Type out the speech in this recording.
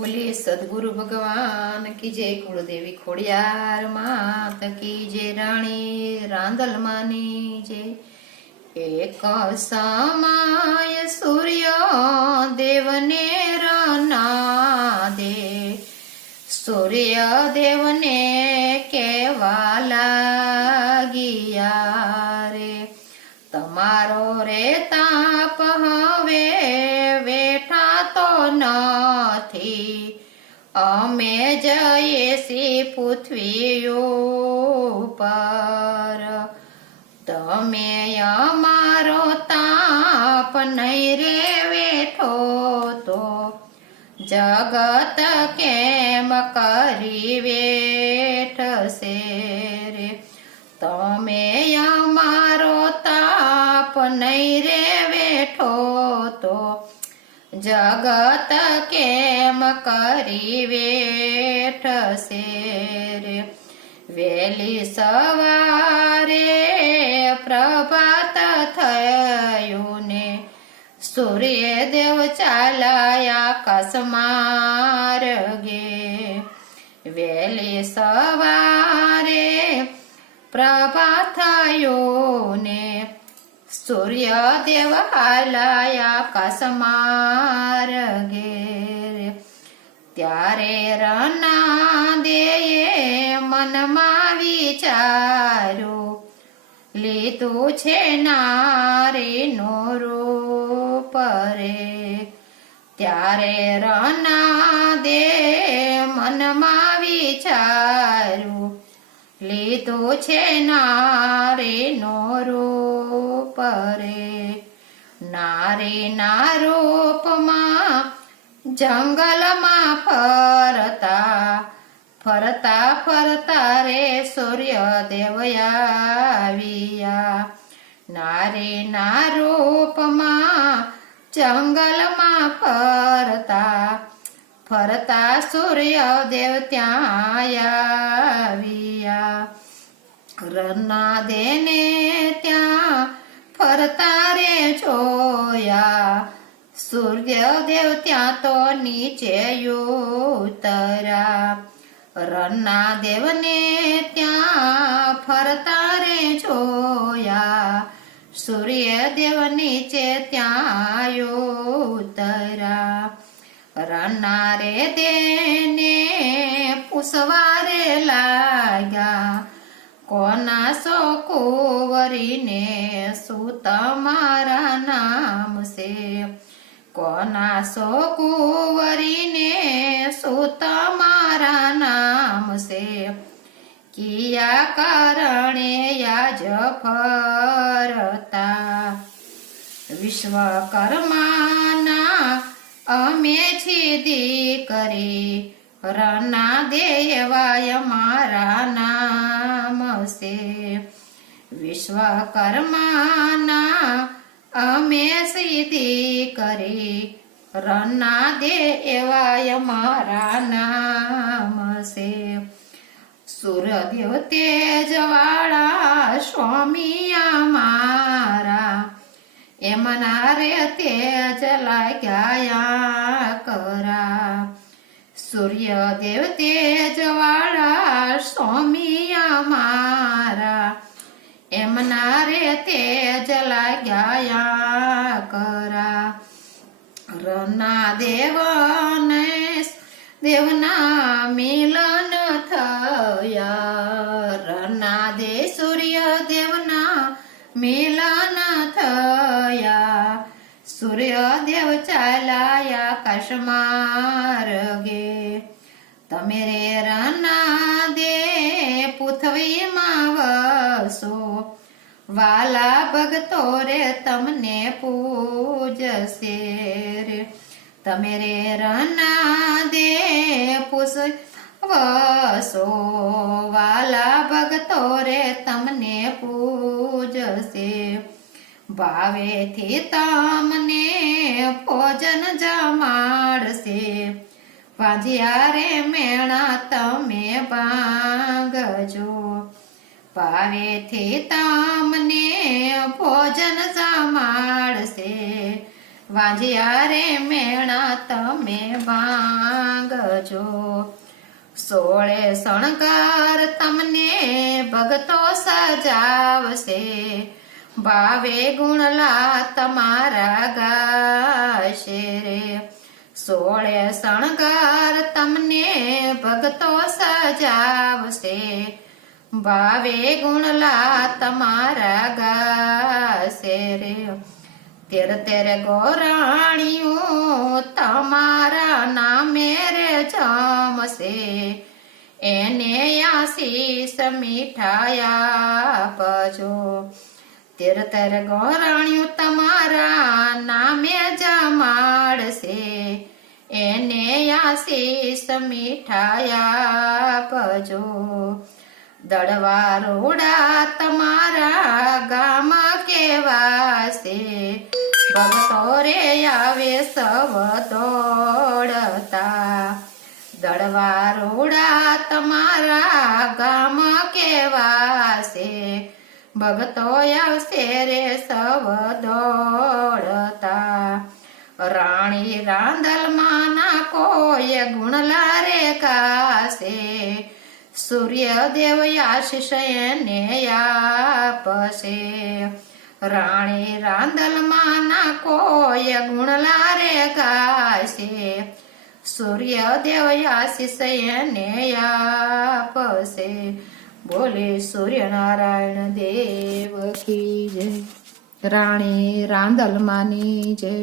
बोलिए सदगुरु भगवान की जय। कुलदेवी खोड़ियार मात की जय। राणी रांदल मानी जय। एक समय सूर्य देव ने रना दे, सूर्य देव ने केवाला गिया रे, तमारो रे ताप हवे वेठा तो નથી, અમે જઈએ સી પૃથ્વી ઉપર, તમે અમારો તાપ નહીં રે વેઠો તો જગત કેમ કરી વેઠશે રે, તમે અમારો તાપ નહીં રે વેઠો તો જગત કેમ કરી વેઠશે રે। વેલી સવારે પ્રભાત થયું ને સૂર્યદેવ ચાલ્યા આકાશ માર્ગે, વેલી સવારે પ્રભાત થયું ને સૂર્યદેવ હાલ્યા આકાશ માર્ગે, ત્યારે રનાદેએ મનમાં વિચાર્યું, લીધું છે નારીનું રૂપ રે, ત્યારે રનાદે મનમાં વિચાર્યું, લીધું છે નારીનું રૂપ રે, નારીના રૂપમાં જંગલમાં ફરતા ફરતા ફરતા રે સૂર્યદેવ આવ્યા, નારીના રૂપમાં જંગલમાં ફરતા ફરતા સૂર્યદેવ ત્યાં આવ્યા, રનાદેને ત્યાં ફરતા રે જોયા, સૂર્યદેવ ત્યાં તો નીચે ઉતર્યા, રનાદેવને ત્યાં ફરતા રે જોયા, સૂર્યદેવ નીચે ત્યાં ઉતર્યા, રના રે દેને પૂછવા રે લાગ્યા, કોના સો કુંવરીને શું તમારા નામ છે, કોના સો કુંવરીને શું તમારા નામ છે, કિયા કારણે યાજ ફરતા, વિશ્વકર્માના અમે છીએ દીકરી, રના દેવાય મારા નામ છે, વિશ્વકર્માના અમે સીધી કરી, રના દેવાય મારા નામ છે, સૂર્યદેવ તેજવાળા સ્વામી અમારા, એમના રે તેજ લાગ્યા કરા, સૂર્યદેવ તેજવાળા સ્વામી અમારા, એમના રે તેજ લાગ્યા કરા, રના દેવને દેવના મિલન થયા, રના દે સૂર્યદેવના મિલન થયા, સૂર્યદેવ ચાલ્યા આકાશ માર્ગે, તમે રે રના દે પૃથ્વીમાં વસો, વાલા ભગતો રે તમને પૂજશે રે, તમે રે રના દે વસો, વાલા ભગતો રે તમને પૂજશે, ભાવેથી તમને ભોજન જમાડશે, ભાંજ્યા રે મેણા તમે ભાંગજો, ભાવેથી તમને ભોજન જમાડશે, વાંજિયા રે મેણા તમે ભાંગજો 16 શણગાર તમને ભગતો સજાવશે ભાવે ગુણલા તમારા ગાશે રે 16 શણગાર તમને ભગતો સજાવશે ભાવે ગુણલા તમારા ગાશે રે 13 ગોરાણીઓ તમારા નામે રે જમશે એને આશીષ મીઠાયા આપજો 13 ગોરાણીઓ તમારા નામે જમાડશે એને આશીષ મીઠાયા આપજો દળવા રોડા તમારા ગામ કેવાશે ભગતો રે આવે સવ દોડતા દળવા રોડા તમારા ગામ કેવાશે ભગતો આવશે રે સવ દોડતા રાણી રાંદલમાંના કોઈ ગુણલા રે ગાશે સૂર્યદેવ આશીષ એને આપશે રાણી રાંદલમાંના કોઈ ગુણલા રે ગાશે સૂર્યદેવ આશીષ એને આપશે બોલે સૂર્યનારાયણ દેવ કી જય રાણી રાંદલમાની જય